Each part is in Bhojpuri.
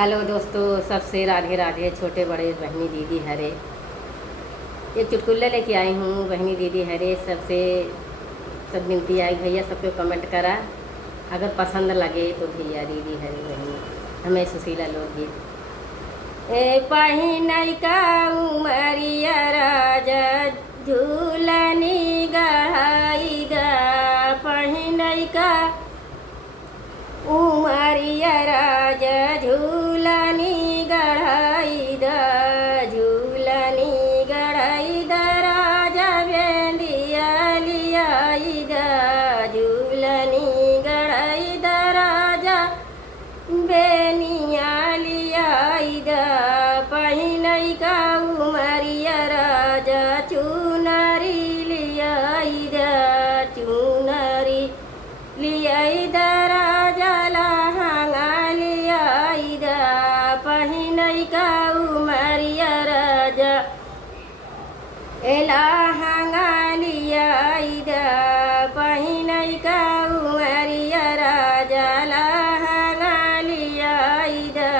हेलो दोस्तों, सबसे राधे राधे। छोटे बड़े बहनी दीदी हरे, एक चुटकुल्ला लेके आई हूँ। बहनी दीदी हरे सबसे सब मिलती आई भैया, सबको कमेंट करा। अगर पसंद लगे तो भैया दीदी हरे बहनी हमें सुशीला लोकगीत। ए पहिनई का उमरिया राजा झूलनी गढ़ाई दा, पहिनई का उमरिया राजा झूलनी गढ़ाई दा, झूलनी गढ़ाई दा राजा बेंदिया लियाई दा, झूलनी गढ़ाई दा राजा बेनिया लियाई दा, पहिनई का उमरिया राजा चुनरी लियाई दा, चुनरी लियाई दा राजा लहंगा लियाई दा, पहिनई का उमरिया राजा लहंगा लियाई दा, पहिनई का उमरिया राजा लहंगा लियाई दा,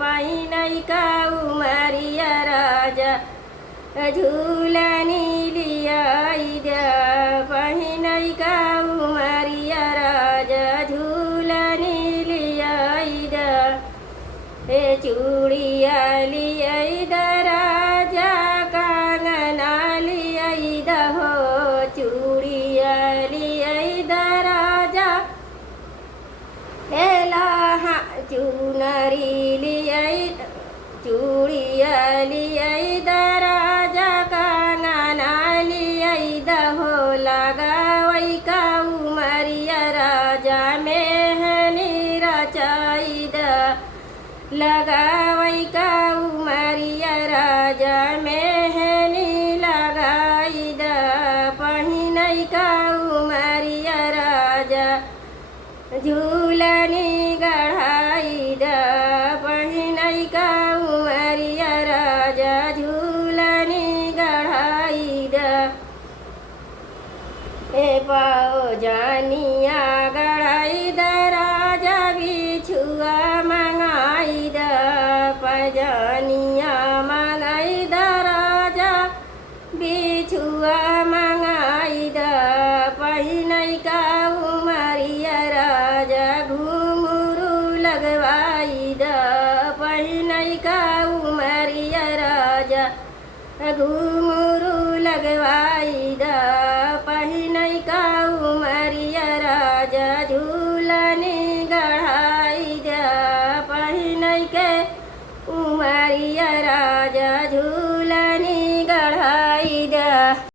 पहिनई का उमरिया राजा झूलनी लियाई दा, पहिनई का उमरिया राजा झूलनी लियाई दा, चूड़िया लियाई दा राजा कंगना लियाई दा हो, चूड़िया लियाई दा राजा लहा चुनरी लियाई, चूड़िया लियाई दा राजा कंगना लियाई दा हो, लगावई का उमरिया राजा मेहनी रचाई दा, लगावई का उमरिया राजा मेहनी लगाई दा, पहिनई का उमरिया राजा झूलनी गढ़ाई दा, पहिनई का उमरिया राजा झूलनी गढ़ाई दा, पाओ जानिया गढ़ाई दा राजा बिछुआ मंगाई दा, पजानिया मंगाई दा राजा बिछुआ मंगाई दा, पहिनई का उमरिया राजा घुंघरू लगवाई दा, पहिनई का उमरिया राजा घुंघरू लगवाई दा, पहिनई का उमरिया राजा झूलनी गढ़ाई दा, पहिनई के उमरिया